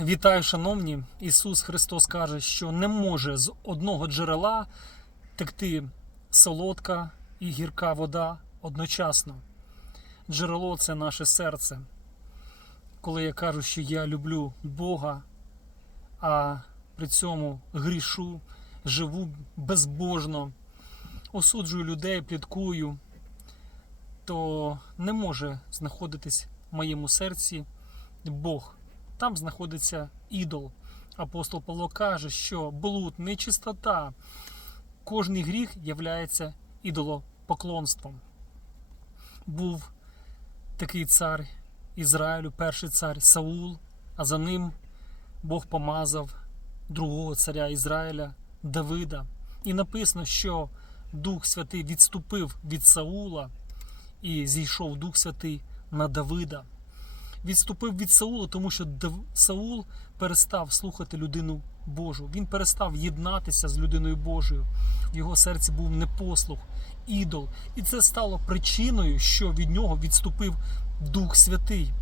Вітаю, шановні! Ісус Христос каже, що не може з одного джерела текти солодка і гірка вода одночасно. Джерело це наше серце. Коли я кажу, що я люблю Бога, а при цьому грішу, живу безбожно, осуджую людей, пліткую, то не може знаходитись в моєму серці Бог. Там знаходиться ідол. Апостол Павло каже, що блуд, нечистота, кожний гріх являється ідолопоклонством. Був такий цар Ізраїлю, перший цар Саул, а за ним Бог помазав другого царя Ізраїля Давида. І написано, що Дух Святий відступив від Саула і зійшов Дух Святий на Давида відступив від Саула, тому що Саул перестав слухати людину Божу. Він перестав єднатися з людиною Божою. В його серці був непослух, ідол. І це стало причиною, що від нього відступив Дух Святий.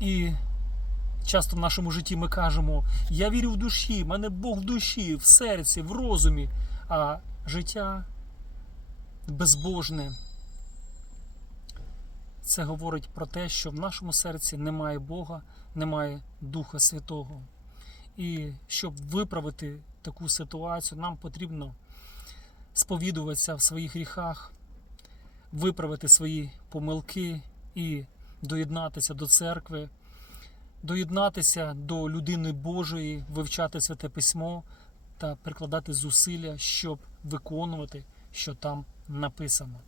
І часто в нашому житті ми кажемо: я вірю в душі, в мене Бог в душі, в серці, в розумі. А життя безбожне. Це говорить про те, що в нашому серці немає Бога, немає Духа Святого. І щоб виправити таку ситуацію, нам потрібно сповідуватися в своїх гріхах, виправити свої помилки і доєднатися до церкви, доєднатися до людини Божої, вивчати святе письмо та прикладати зусилля, щоб виконувати, що там написано.